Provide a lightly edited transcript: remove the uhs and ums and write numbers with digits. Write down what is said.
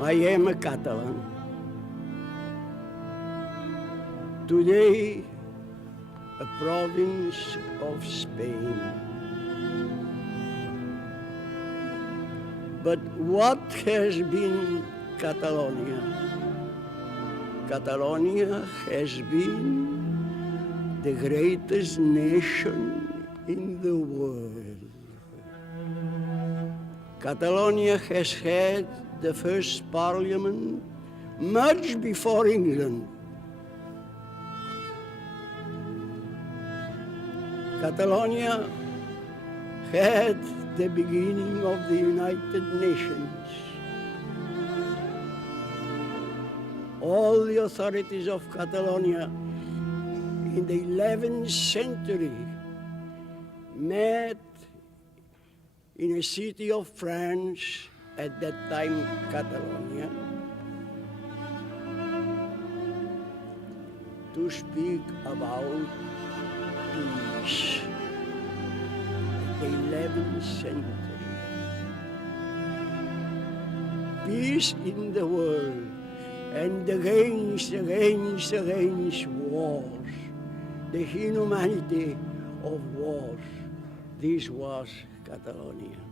I am a Catalan. Today, a province of Spain. But what has been Catalonia? Catalonia has been the greatest nation in the world. Catalonia has had the first parliament much before England. Catalonia had the beginning of the United Nations. All the authorities of Catalonia in the 11th century met in a city of France, at that time Catalonia, to speak about peace. The 11th century. Peace in the world and against wars, the inhumanity of wars. This was Catalonia.